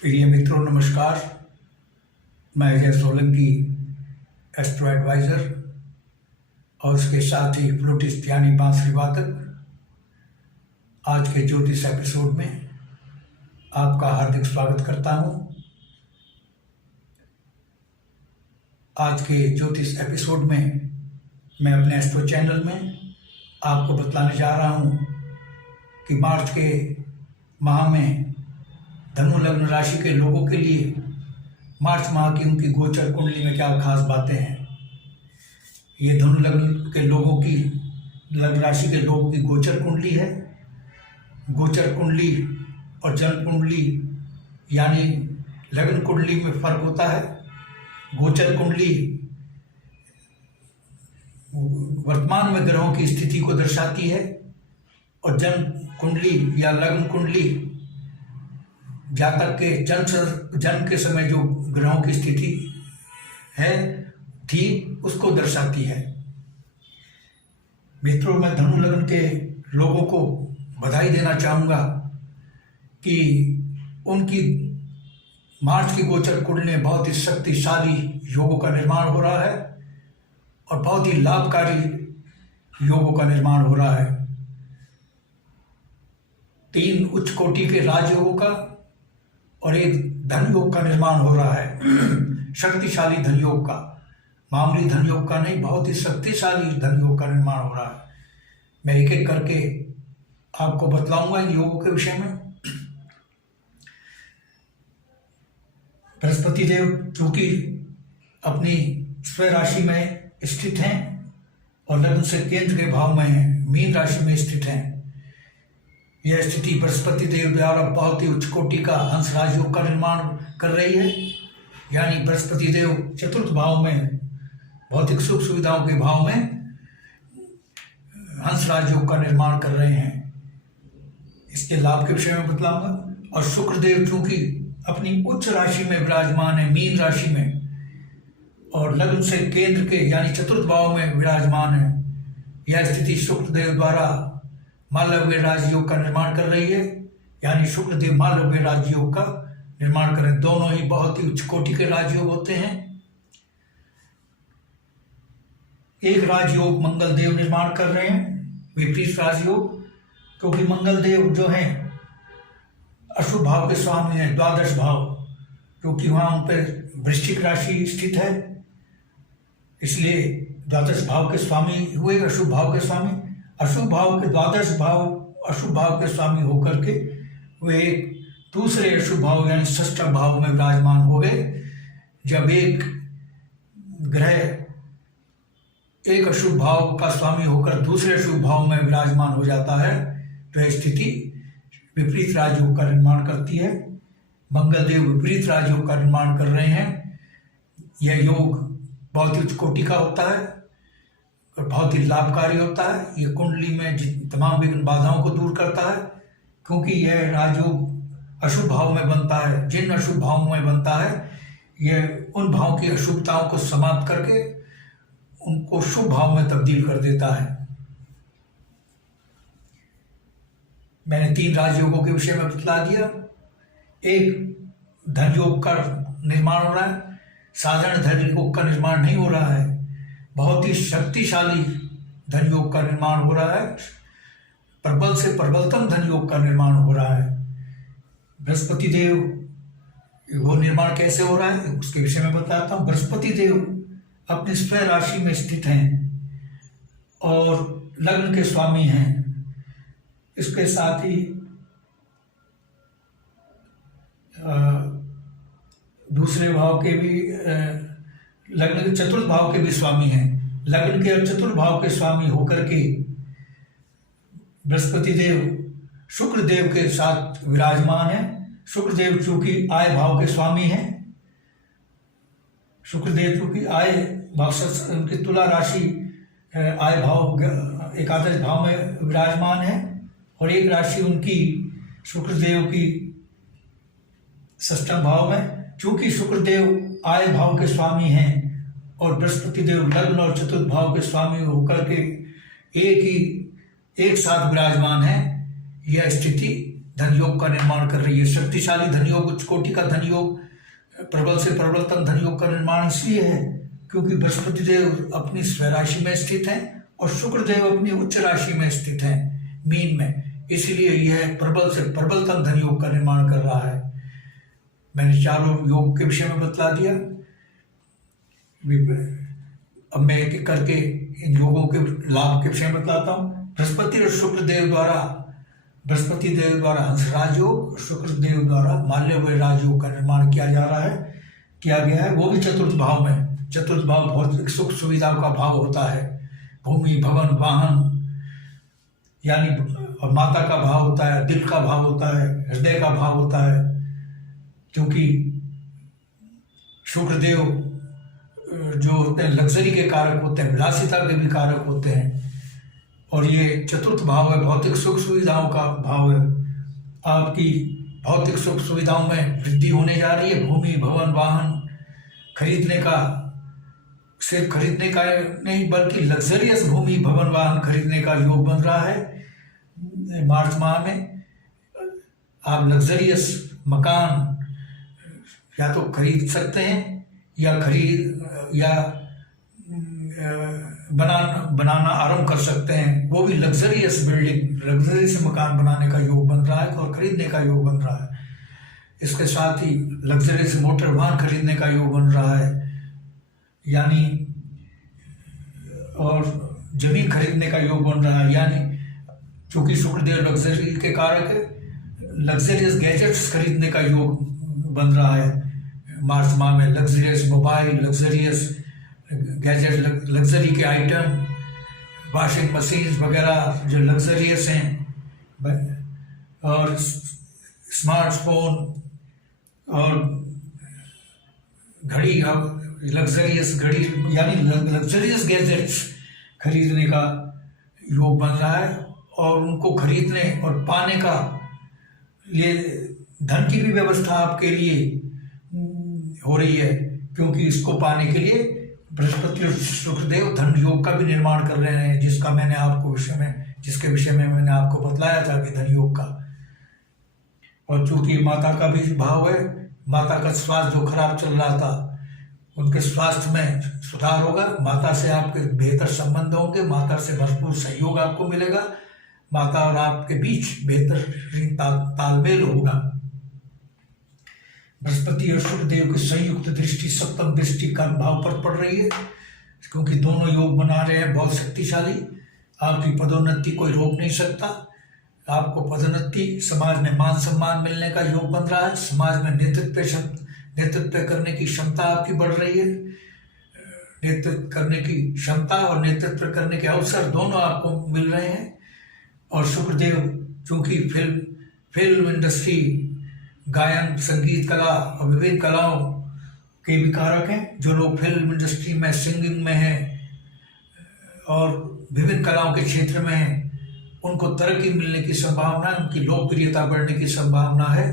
प्रिय मित्रों नमस्कार। मैं अजय सोलंकी, एस्ट्रो एडवाइज़र और उसके साथ ही फ्लूटिस्ट यानी बांसुरी वादक। आज के ज्योतिष एपिसोड में आपका हार्दिक स्वागत करता हूं। आज के ज्योतिष एपिसोड में मैं अपने एस्ट्रो चैनल में आपको बतलाने जा रहा हूं कि मार्च के माह में धनु लग्न राशि के लोगों के लिए मार्च माह की उनकी गोचर कुंडली में क्या खास बातें हैं। ये धनु लग्न के लोगों की, लग्न राशि के लोगों की गोचर कुंडली है। गोचर कुंडली और जन्म कुंडली यानी लग्न कुंडली में फर्क होता है। गोचर कुंडली वर्तमान में ग्रहों की स्थिति को दर्शाती है और जन्म कुंडली या लग्न कुंडली जातक के जन्म के समय जो ग्रहों की स्थिति है थी उसको दर्शाती है। मित्रों, मैं धनु लग्न के लोगों को बधाई देना चाहूँगा कि उनकी मार्च की गोचर कुंडली में बहुत ही शक्तिशाली योगों का निर्माण हो रहा है और बहुत ही लाभकारी योगों का निर्माण हो रहा है। 3 उच्च कोटि के राजयोगों का और एक धन योग का निर्माण हो रहा है। शक्तिशाली धन योग का, मामूली धन योग का नहीं, बहुत ही शक्तिशाली धन योग का निर्माण हो रहा है। मैं एक एक करके आपको बतलाऊंगा इन योगों के विषय में। बृहस्पति देव चूंकि अपनी स्व राशि में स्थित हैं और लग्न से केंद्र के भाव में हैं, मीन राशि में स्थित हैं। यह स्थिति बृहस्पति देव द्वारा बहुत ही उच्च कोटि का हंस राजयोग का निर्माण कर रही है। यानी बृहस्पति देव चतुर्थ भाव में, भौतिक सुख सुविधाओं के भाव में हंस राजयोग का निर्माण कर रहे हैं। इसके लाभ के विषय में बतलाऊंगा। और शुक्र देव चूंकि अपनी उच्च राशि में विराजमान है, मीन राशि में, और लग्न से केंद्र के यानी चतुर्थ भाव में विराजमान है। यह स्थिति शुक्र देव द्वारा मालव्य राजयोग का निर्माण कर रही है। यानी शुक्र देव मालव्य राजयोग का निर्माण कर रहे हैं। दोनों ही बहुत ही उच्च कोटि के राजयोग होते हैं। एक राजयोग मंगल देव निर्माण कर रहे हैं, विपरीत राजयोग, क्योंकि मंगल देव जो हैं अशुभ भाव के स्वामी हैं, द्वादश भाव, क्योंकि वहां उन पर वृश्चिक राशि स्थित है, इसलिए द्वादश भाव के स्वामी हुए, अशुभ भाव के स्वामी। अशुभ भाव के द्वादश भाव अशुभ भाव के स्वामी होकर के वे एक दूसरे अशुभ भाव यानी षष्ठ भाव में विराजमान हो गए। जब एक ग्रह एक अशुभ भाव का स्वामी होकर दूसरे अशुभ भाव में विराजमान हो जाता है तो यह स्थिति विपरीत राजयोग का निर्माण करती है। मंगल देव विपरीत राजयोग का निर्माण कर रहे हैं। यह योग बहुत ही उच्च कोटि का होता है और बहुत ही लाभकारी होता है। ये कुंडली में तमाम विघ्न बाधाओं को दूर करता है, क्योंकि यह राजयोग अशुभ भाव में बनता है। जिन अशुभ भावों में बनता है यह उन भावों की अशुभताओं को समाप्त करके उनको शुभ भाव में तब्दील कर देता है। मैंने 3 राजयोगों के विषय में बतला दिया। एक धन योग का निर्माण हो रहा है, साधारण धन योग का निर्माण नहीं हो रहा है, बहुत ही शक्तिशाली धन योग का निर्माण हो रहा है। प्रबल से प्रबलतम धन योग का निर्माण हो रहा है। बृहस्पति देव, वो निर्माण कैसे हो रहा है उसके विषय में बताता हूँ। बृहस्पति देव अपनी स्व राशि में स्थित हैं और लग्न के स्वामी हैं। इसके साथ ही दूसरे भाव के भी, लग्न के चतुर्थ भाव के भी स्वामी हैं। लग्न के और चतुर्थ भाव के स्वामी होकर के बृहस्पति देव शुक्र देव के साथ विराजमान है। शुक्र देव चूंकि आय भाव के स्वामी हैं, शुक्र देव चूंकि आय भाव, उनकी तुला राशि आय भाव एकादश भाव में विराजमान है और एक राशि उनकी शुक्र देव की षष्ठम भाव में। चूंकि शुक्र देव आय भाव के स्वामी हैं और बृहस्पति देव लग्न और चतुर्थ भाव के स्वामी होकर के एक साथ विराजमान है, यह स्थिति धन योग का निर्माण कर रही है। शक्तिशाली धन योग, उच्च कोटि का धन योग, प्रबल से प्रबलतम धन योग का निर्माण इसलिए है क्योंकि बृहस्पति देव अपनी स्वराशि में स्थित हैं और शुक्र देव अपनी उच्च राशि में स्थित हैं, मीन में। इसलिए यह प्रबल से प्रबलतम धन योग का निर्माण कर रहा है। मैंने चारों योग के विषय में बतला दिया। अब मैं एक एक करके इन योगों के लाभ के विषय में बताता हूँ। बृहस्पति और शुक्र देव द्वारा, बृहस्पति देव द्वारा हंसराज योग, शुक्र देव द्वारा माल्यवय राजयोग का निर्माण किया गया है। वो भी चतुर्थ भाव में। चतुर्थ भाव भौतिक सुख सुविधाओं का भाव होता है। भूमि, भवन, वाहन, यानी और माता का भाव होता है, दिल का भाव होता है, हृदय का भाव होता है। क्योंकि शुक्र देव जो होते हैं लग्जरी के कारक होते हैं, विलासिता के भी कारक होते हैं। और ये चतुर्थ भाव है, भौतिक सुख सुविधाओं का भाव है। आपकी भौतिक सुख सुविधाओं में वृद्धि होने जा रही है। भूमि, भवन, वाहन खरीदने का, सिर्फ खरीदने का नहीं बल्कि लग्जरियस भूमि, भवन, वाहन खरीदने का योग बन रहा है। मार्च माह में आप लग्जरियस मकान या तो खरीद सकते हैं या बनाना आरंभ कर सकते हैं। वो भी लग्जरियस बिल्डिंग, लग्जरियस मकान बनाने का योग बन रहा है और खरीदने का योग बन रहा है। इसके साथ ही लग्जरियस मोटर वाहन खरीदने का योग बन रहा है, यानी और जमीन खरीदने का योग बन रहा है। यानी चूंकि शुक्रदेव लग्जरी के कारक है, लग्जरियस गैजेट्स खरीदने का योग बन रहा है मार्च माह में। Luxurious mobile, luxurious gadget, luxury के आइटम, वॉशिंग मशीन वगैरह जो लग्जरियस हैं, और स्मार्टफोन और घड़ी, लग्जरियस घड़ी, यानी लग्जरियस गैजेट्स खरीदने का योग बन रहा है। और उनको खरीदने और पाने का लिए धन की भी व्यवस्था आपके लिए हो रही है, क्योंकि इसको पाने के लिए बृहस्पति और शुक्रदेव धन योग का भी निर्माण कर रहे हैं, जिसके विषय में मैंने आपको बतलाया था कि धन योग का। और चूंकि माता का भी भाव है, माता का स्वास्थ्य जो खराब चल रहा था उनके स्वास्थ्य में सुधार होगा। माता से आपके बेहतर संबंध होंगे, माता से भरपूर सहयोग आपको मिलेगा, माता और आपके बीच बेहतरीन तालमेल होगा। बृहस्पति और शुक्रदेव की संयुक्त दृष्टि सप्तम दृष्टि कर्म भाव पर पड़ रही है, क्योंकि दोनों योग बना रहे हैं बहुत शक्तिशाली। आपकी पदोन्नति कोई रोक नहीं सकता। आपको पदोन्नति, समाज में मान सम्मान मिलने का योग बन रहा है। समाज में नेतृत्व करने की क्षमता आपकी बढ़ रही है। नेतृत्व करने की क्षमता और नेतृत्व करने के अवसर दोनों आपको मिल रहे हैं। और शुक्रदेव चूंकि फिल्म इंडस्ट्री, गायन, संगीत कला और विभिन्न कलाओं के भी कारक हैं। जो लोग फिल्म इंडस्ट्री में, सिंगिंग में हैं और विभिन्न कलाओं के क्षेत्र में हैं, उनको तरक्की मिलने की संभावना है, उनकी लोकप्रियता बढ़ने की संभावना है।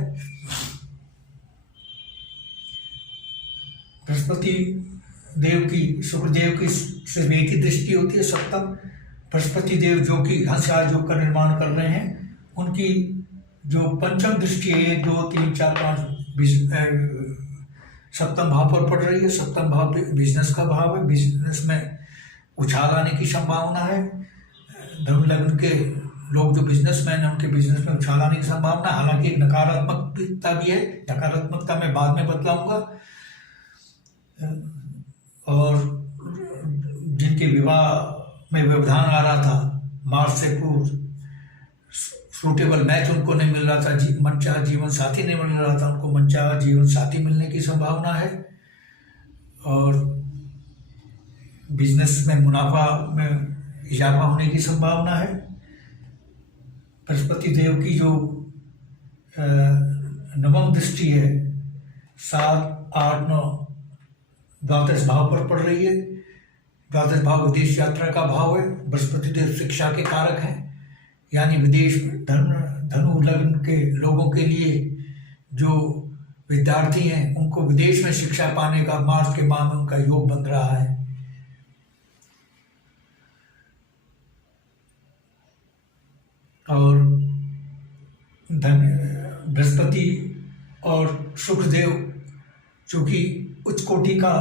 बृहस्पति देव की, शुक्रदेव की सिर्फ एक ही दृष्टि होती है सप्तम। बृहस्पति देव जो कि हंसराज योग का निर्माण कर रहे हैं, उनकी जो पंचम दृष्टि है 1, 2, 3, 4, 5 सप्तम भाव पर पड़ रही है। सप्तम भाव बिजनेस का भाव है। बिजनेस में उछाल आने की संभावना है। धनु लग्न के लोग जो बिजनेसमैन हैं, उनके बिजनेस में उछाल आने की संभावना। हालांकि एक नकारात्मकता भी है, नकारात्मकता मैं बाद में बतलाऊंगा। और जिनके विवाह में व्यवधान आ रहा था, मार्च से पूर्व सूटेबल मैच उनको नहीं मिल रहा था, मनचाहा जीवन साथी नहीं मिल रहा था, उनको मनचाहा जीवन साथी मिलने की संभावना है। और बिजनेस में मुनाफा में इजाफा होने की संभावना है। बृहस्पति देव की जो नवम दृष्टि है 7, 8, 9 द्वादश भाव पर पड़ रही है। द्वादश भाव विदेश यात्रा का भाव है। बृहस्पति देव शिक्षा के कारक हैं, यानी विदेश में धनु लग्न के लोगों के लिए जो विद्यार्थी हैं, उनको विदेश में शिक्षा पाने का मार्च के माह में उनका योग बन रहा है। और बृहस्पति और शुक्रदेव जो कि उच्च कोटि का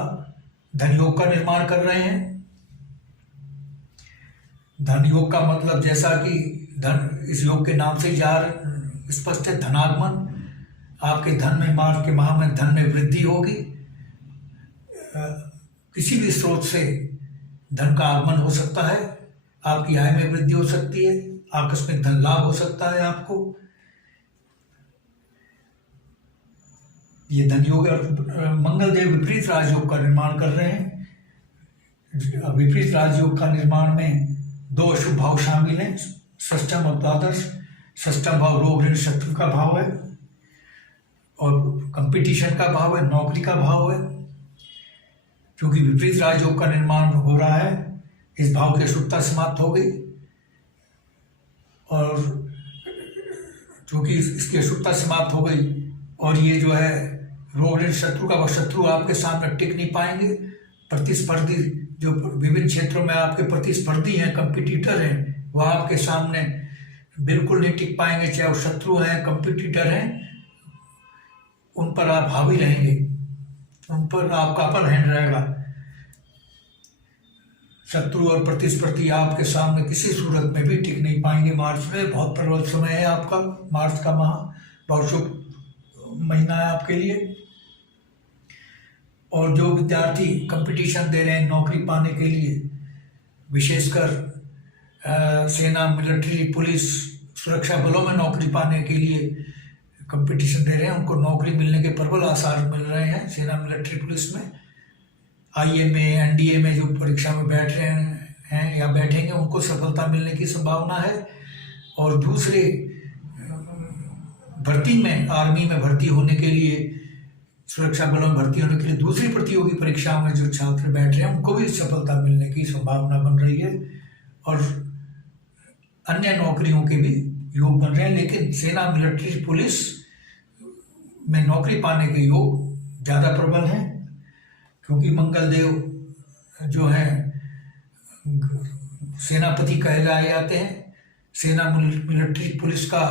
धन योग का निर्माण कर रहे हैं। धन योग का मतलब जैसा कि धन, इस योग के नाम से स्पष्ट है, धनागमन। आपके धन में, मार्च के माह में धन में वृद्धि होगी। किसी भी स्रोत से धन का आगमन हो सकता है, आपकी आय में वृद्धि हो सकती है, आकस्मिक धन लाभ हो सकता है आपको। ये धन योग और मंगल देव विपरीत राजयोग का निर्माण कर रहे हैं। विपरीत राजयोग का निर्माण में 2 अशुभ भाव शामिल हैं, षष्ठम और द्वादश। षष्ठम भाव रोग ऋण शत्रु का भाव है और कंपटीशन का भाव है, नौकरी का भाव है। क्योंकि विपरीत राजयोग का निर्माण हो रहा है, इस भाव की अशुद्धता समाप्त हो गई और क्योंकि इसकी अशुद्धता समाप्त हो गई और ये जो है रोग ऋण शत्रु का, शत्रु आपके सामने टिक नहीं पाएंगे। प्रतिस्पर्धी जो विभिन्न क्षेत्रों में आपके प्रतिस्पर्धी हैं, कंपटीटर हैं, वह आपके सामने बिल्कुल नहीं टिक पाएंगे। चाहे वो शत्रु हैं, कंपटीटर हैं, उन पर आप हावी रहेंगे, उन पर आपका अपर हैंड रहेगा। शत्रु और प्रतिस्पर्धी आपके सामने किसी सूरत में भी टिक नहीं पाएंगे। मार्च में बहुत प्रबल समय है आपका, मार्च का माह बहुत शुभ महीना है आपके लिए। और जो विद्यार्थी कंपटीशन दे रहे हैं नौकरी पाने के लिए, विशेषकर सेना, मिलिट्री, पुलिस, सुरक्षा बलों में नौकरी पाने के लिए कंपटीशन दे रहे हैं, उनको नौकरी मिलने के प्रबल आसार मिल रहे हैं। सेना, मिलिट्री, पुलिस में, IMA, NDA में जो परीक्षा में बैठ रहे हैं या बैठेंगे, उनको सफलता मिलने की संभावना है। और दूसरे भर्ती में, आर्मी में भर्ती होने के लिए, सुरक्षा बलों में भर्ती होने के लिए दूसरी प्रतियोगी परीक्षाओं में जो छात्र बैठ रहे हैं, उनको भी सफलता मिलने की संभावना बन रही है और अन्य नौकरियों के भी योग बन रहे हैं। लेकिन सेना, मिलिट्री, पुलिस में नौकरी पाने के योग ज़्यादा प्रबल हैं, क्योंकि मंगल देव जो हैं सेनापति कहलाए जाते हैं। सेना, मिलिट्री, पुलिस का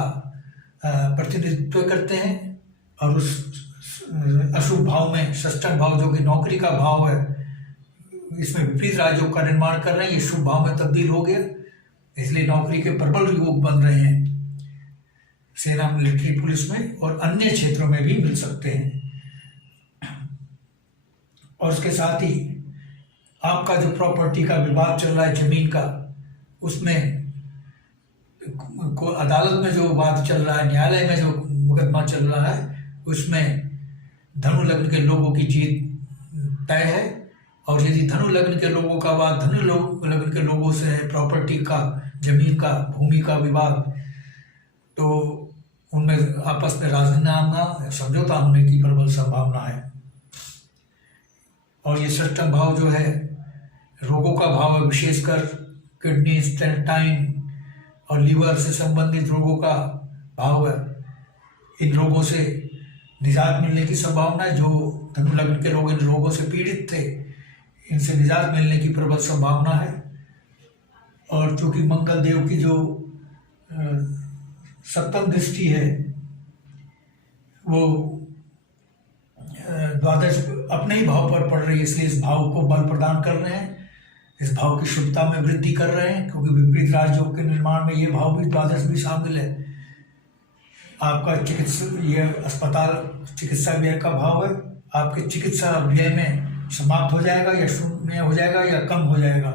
प्रतिनिधित्व करते हैं और उस अशुभ भाव में, षष्ठम भाव जो कि नौकरी का भाव है, इसमें विपरीत राजयोग का निर्माण कर रहे हैं। ये शुभ भाव में तब्दील हो गया, इसलिए नौकरी के प्रबल योग बन रहे हैं सेना, मिलिट्री, पुलिस में और अन्य क्षेत्रों में भी मिल सकते हैं। और उसके साथ ही आपका जो प्रॉपर्टी का विवाद चल रहा है, जमीन का, उसमें अदालत में जो वाद चल रहा है, न्यायालय में जो मुकदमा चल रहा है, उसमें धनु लग्न के लोगों की जीत तय है। और यदि धनु लग्न के लोगों का वाद धनु लग्न के लोगों से है, प्रॉपर्टी का, जमीन का, भूमि का विवाद, तो उनमें आपस में राजीनामा, समझौता होने की प्रबल संभावना है। और ये षष्ठम भाव जो है रोगों का भाव है, विशेषकर किडनी, स्टेंटाइन और लीवर से संबंधित रोगों का भाव है। इन रोगों से निजात मिलने की संभावना है। जो धनु लग्न के लोग इन रोगों से पीड़ित थे, इनसे निजात मिलने की प्रबल संभावना है। और चूँकि मंगल देव की जो सप्तम दृष्टि है, वो द्वादश अपने ही भाव पर पड़ रही है, इसलिए इस भाव को बल प्रदान कर रहे हैं, इस भाव की शुभता में वृद्धि कर रहे हैं। क्योंकि विपरीत राजयोग के निर्माण में ये भाव भी, द्वादश भी शामिल है। आपका ये अस्पताल चिकित्सा व्यय का भाव है, आपके चिकित्सा व्यय में समाप्त हो जाएगा या शून्य हो जाएगा या कम हो जाएगा।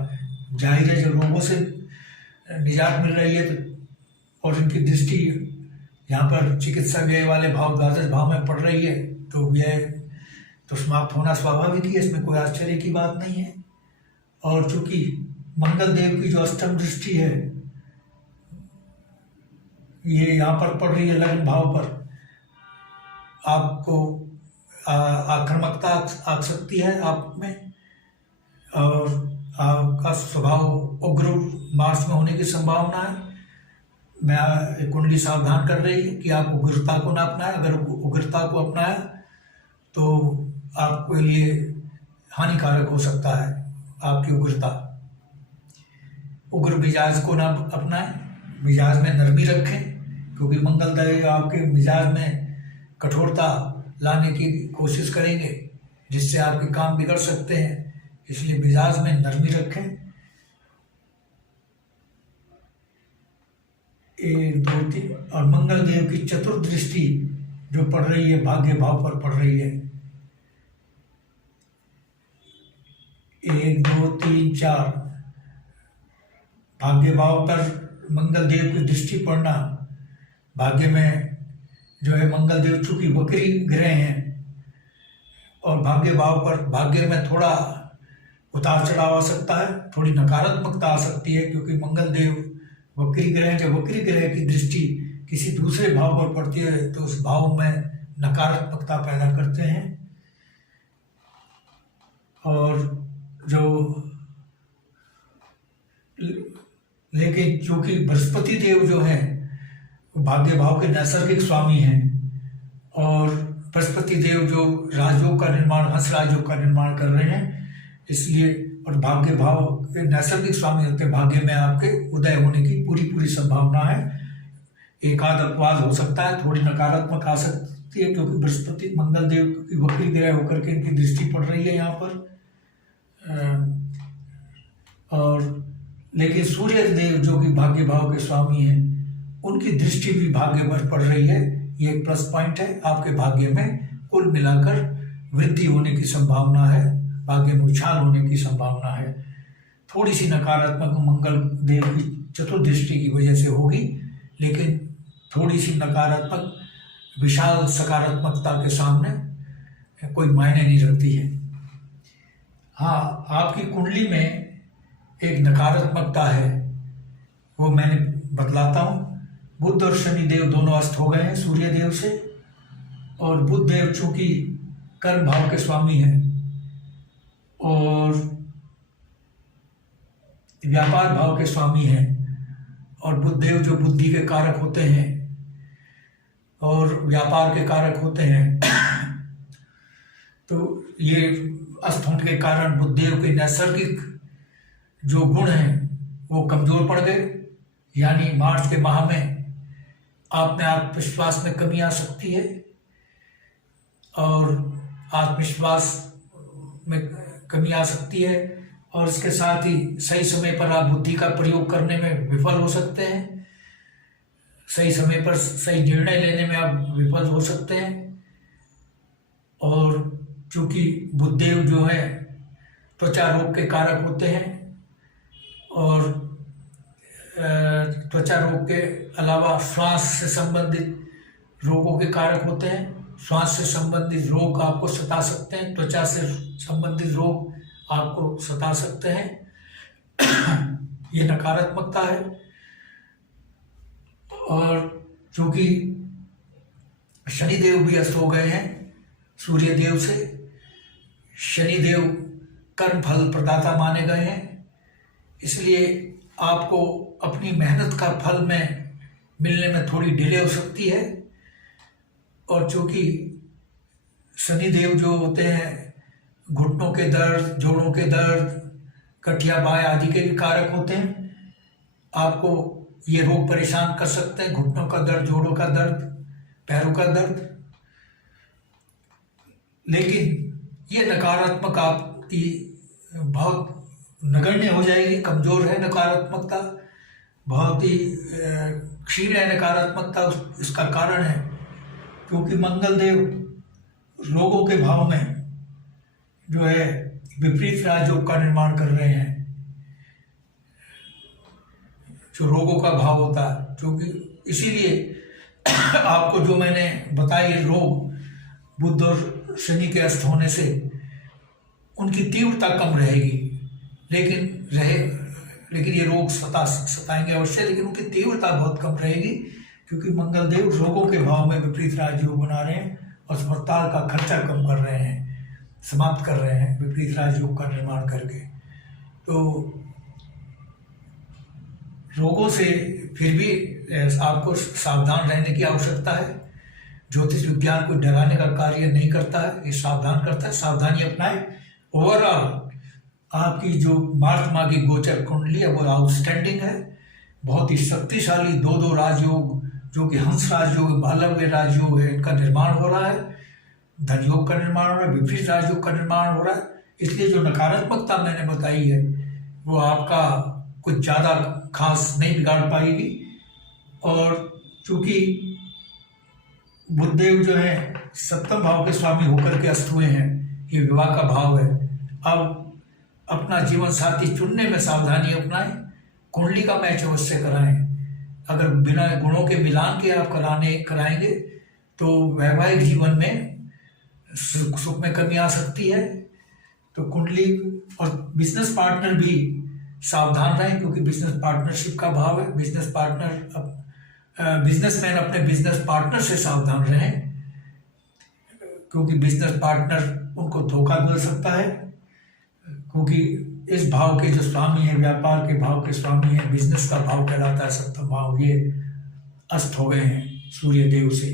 जाहिर है, जब रोगों से निजात मिल रही है तो, और इनकी दृष्टि यहाँ पर चिकित्सा व्यय वाले भाव, द्वादश भाव में पड़ रही है, तो व्यय तो समाप्त होना स्वाभाविक ही है, इसमें कोई आश्चर्य की बात नहीं है। और चूंकि मंगल देव की जो अष्टम दृष्टि है, ये यहाँ पर पड़ रही है लग्न भाव पर, आपको आक्रामकता आ सकती है आप में, और आपका स्वभाव उग्र मार्च में होने की संभावना है। मैं कुंडली सावधान कर रही है कि आप उग्रता को ना अपनाएं। अगर उग्रता को अपनाया तो आपके लिए हानिकारक हो सकता है आपकी उग्रता। उग्र मिजाज को ना अपनाएं, मिजाज में नरमी रखें, क्योंकि मंगलदेव आपके मिजाज में कठोरता लाने की कोशिश करेंगे, जिससे आपके काम बिगड़ सकते हैं। इसलिए मिजाज में नरमी रखें। 1 2 3 और मंगलदेव की चतुर्दृष्टि जो पड़ रही है भाग्य भाव पर पड़ रही है। 1 2 3 4 भाग्य भाव पर मंगलदेव की दृष्टि पड़ना, भाग्य में जो है मंगलदेव चूंकि वक्री ग्रह हैं और भाग्य भाव पर भाग्य में थोड़ा उतार चढ़ाव आ सकता है, थोड़ी नकारात्मकता आ सकती है, क्योंकि मंगलदेव वक्री ग्रह, जब वक्री ग्रह की दृष्टि किसी दूसरे भाव पर पड़ती है तो उस भाव में नकारात्मकता पैदा करते हैं। और जो लेकिन चूंकि बृहस्पति देव जो हैं भाग्य भाव के नैसर्गिक स्वामी हैं, और बृहस्पति देव जो राजयोग का निर्माण, हंस राजयोग का निर्माण कर रहे हैं, इसलिए और भाग्य भाव के नैसर्गिक स्वामी होते भाग्य में आपके उदय होने की पूरी संभावना है। एक आध अपवाद हो सकता है, थोड़ी नकारात्मक आ सकती है, क्योंकि बृहस्पति मंगलदेव की वक्री ग्रह होकर के इनकी दृष्टि पड़ रही है यहाँ पर। और लेकिन सूर्य देव जो कि भाग्य भाव के स्वामी हैं, उनकी दृष्टि भी भाग्य पर पड़ रही है। ये एक प्लस पॉइंट है। आपके भाग्य में कुल मिलाकर वृद्धि होने की संभावना है, भाग्य में उछाल होने की संभावना है। थोड़ी सी नकारात्मक मंगल देव की चतुर्दृष्टि की वजह से होगी, लेकिन थोड़ी सी नकारात्मक विशाल सकारात्मकता के सामने कोई मायने नहीं रखती है। हाँ, आपकी कुंडली में एक नकारात्मकता है, वो मैंने बतलाता हूँ। बुध और शनि देव दोनों अस्त हो गए हैं सूर्य देव से, और बुध देव चूंकि कर्म भाव के स्वामी हैं और व्यापार भाव के स्वामी हैं, और बुध देव जो बुद्धि के कारक होते हैं और व्यापार के कारक होते हैं, तो ये अस्त होने के कारण बुध देव के नैसर्गिक जो गुण हैं वो कमजोर पड़ गए। यानी मार्च के माह में आप में आत्मविश्वास में कमी आ सकती है, और आत्मविश्वास में कमी आ सकती है, और इसके साथ ही सही समय पर आप बुद्धि का प्रयोग करने में विफल हो सकते हैं। सही समय पर सही निर्णय लेने में आप विफल हो सकते हैं। और चूंकि बुधदेव जो है त्वचा रोग के कारक होते हैं, और त्वचा रोग के अलावा श्वास से संबंधित रोगों के कारक होते हैं। श्वास से संबंधित रोग आपको सता सकते हैं, त्वचा से संबंधित रोग आपको सता सकते हैं। ये नकारात्मकता है। और चूंकि शनिदेव भी अस्त हो गए हैं सूर्य देव से, शनिदेव कर्म फल प्रदाता माने गए हैं, इसलिए आपको अपनी मेहनत का फल में मिलने में थोड़ी डिले हो सकती है। और चूंकि शनिदेव जो होते हैं घुटनों के दर्द, जोड़ों के दर्द, गठिया बाय आदि के भी कारक होते हैं, आपको ये रोग परेशान कर सकते हैं। घुटनों का दर्द, जोड़ों का दर्द, पैरों का दर्द। लेकिन ये नकारात्मक आपकी बहुत नगण्य हो जाएगी, कमजोर है नकारात्मकता, बहुत ही क्षीण है नकारात्मकता। इसका कारण है क्योंकि मंगलदेव रोगों के भाव में जो है विपरीत राजयोग का निर्माण कर रहे हैं, जो रोगों का भाव होता है। क्योंकि इसीलिए आपको जो मैंने बताई रोग बुध और शनि के अस्त होने से उनकी तीव्रता कम रहेगी, लेकिन ये रोग सताएंगे अवश्य, लेकिन उनकी तीव्रता बहुत कम रहेगी, क्योंकि मंगलदेव रोगों के भाव में विपरीत राजयोग बना रहे हैं और अस्पताल का खर्चा कम कर रहे हैं, समाप्त कर रहे हैं विपरीत राजयोग का निर्माण करके। तो रोगों से फिर भी आपको सावधान रहने की आवश्यकता है। ज्योतिष विज्ञान को डराने का कार्य नहीं करता है, ये सावधान करता है। सावधानी अपनाए। ओवरऑल आपकी जो मार्च माह की गोचर कुंडली है वो आउटस्टैंडिंग है, बहुत ही शक्तिशाली 2 राजयोग जो कि हंस राजयोग, मालव्य राजयोग है, इनका निर्माण हो रहा है। धन योग का निर्माण हो रहा है, विपरीत राजयोग का निर्माण हो रहा है। इसलिए जो नकारात्मकता मैंने बताई है वो आपका कुछ ज़्यादा खास नहीं बिगाड़ पाएगी। और चूँकि बुधदेव जो है सप्तम भाव के स्वामी होकर के अस्त हुए हैं, ये विवाह का भाव है। अब अपना जीवन साथी चुनने में सावधानी अपनाएं, कुंडली का मैच अवश्य कराएं। अगर बिना गुणों के मिलान के आप कराएंगे तो वैवाहिक जीवन में सुख में कमी आ सकती है। तो कुंडली और बिजनेस पार्टनर भी सावधान रहें, क्योंकि बिजनेस पार्टनरशिप का भाव है। बिजनेसमैन अपने बिजनेस पार्टनर से सावधान रहें, क्योंकि बिजनेस पार्टनर उनको धोखा दे सकता है। क्योंकि इस भाव के जो स्वामी है, व्यापार के भाव के स्वामी है, बिजनेस का भाव कहलाता है सप्तम भाव, ये अस्त हो गए हैं सूर्य देव से।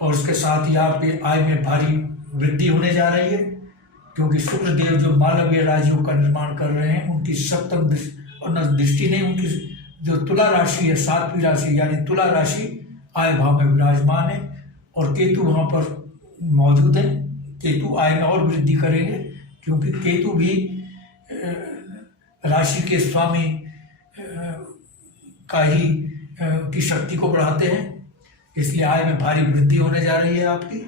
और उसके साथ ही आपके आय में भारी वृद्धि होने जा रही है, क्योंकि शुक्र देव जो मालव्य राजयोग का निर्माण कर रहे हैं, उनकी सप्तम दृष्टि नहीं, उनकी जो तुला राशि है, 7वीं राशि यानी तुला राशि आय भाव में विराजमान है। और केतु वहाँ पर मौजूद है। केतु आय में और वृद्धि करेंगे, क्योंकि केतु भी राशि के स्वामी का ही की शक्ति को बढ़ाते हैं। इसलिए आय में भारी वृद्धि होने जा रही है आपकी।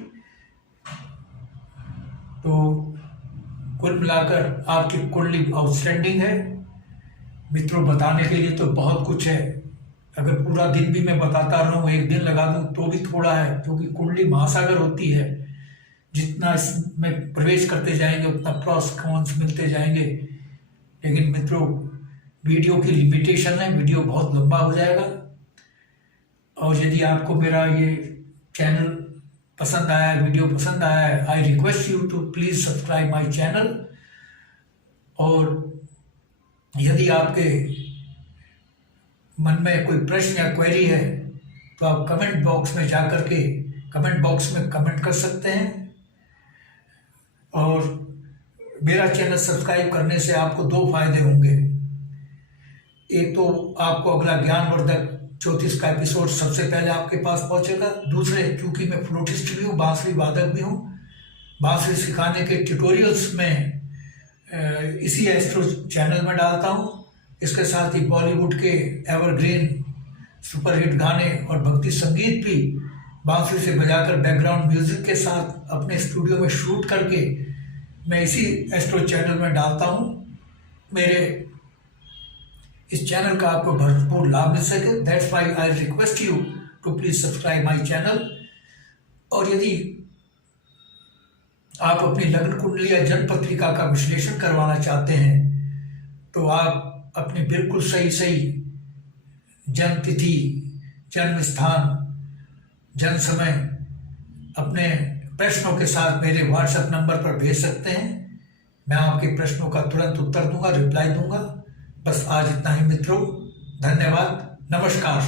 तो कुल मिलाकर आपकी कुंडली आउटस्टैंडिंग है। मित्रों, बताने के लिए तो बहुत कुछ है। अगर पूरा दिन भी मैं बताता रहूं, एक दिन लगा दूं तो भी थोड़ा है, क्योंकि कुंडली महासागर होती है। जितना इसमें प्रवेश करते जाएंगे उतना प्लस कॉन्स मिलते जाएंगे। लेकिन मित्रों, वीडियो की लिमिटेशन है, वीडियो बहुत लंबा हो जाएगा। और यदि आपको मेरा ये चैनल पसंद आया है, वीडियो पसंद आया है, I request you to please subscribe my channel. और यदि आपके मन में कोई प्रश्न या क्वेरी है तो आप कमेंट बॉक्स में जाकर के कमेंट बॉक्स में कमेंट कर सकते हैं। और मेरा चैनल सब्सक्राइब करने से आपको 2 फायदे होंगे। एक तो आपको अगला ज्ञानवर्धक 34 का एपिसोड सबसे पहले आपके पास पहुंचेगा। दूसरे, चूंकि मैं फ्लूटिस्ट भी हूँ, बांसुरी वादक भी हूँ, बांसुरी सिखाने के ट्यूटोरियल्स में इसी एस्ट्रो चैनल में डालता हूँ। इसके साथ ही बॉलीवुड के एवरग्रीन सुपरहिट गाने और भक्ति संगीत भी बांसुरी से बजाकर बैकग्राउंड म्यूजिक के साथ अपने स्टूडियो में शूट करके मैं इसी एस्ट्रो चैनल में डालता हूँ। मेरे इस चैनल का आपको भरपूर लाभ मिल सके। That's why I request you to please subscribe my channel. और यदि आप अपनी लग्न कुंडली या जन्म पत्रिका का विश्लेषण करवाना चाहते हैं तो आप अपनी बिल्कुल सही जन्म तिथि, जन्म स्थान, जन्म समय अपने प्रश्नों के साथ मेरे व्हाट्सएप नंबर पर भेज सकते हैं। मैं आपके प्रश्नों का तुरंत उत्तर दूंगा, रिप्लाई दूंगा। बस आज इतना ही मित्रों, धन्यवाद, नमस्कार।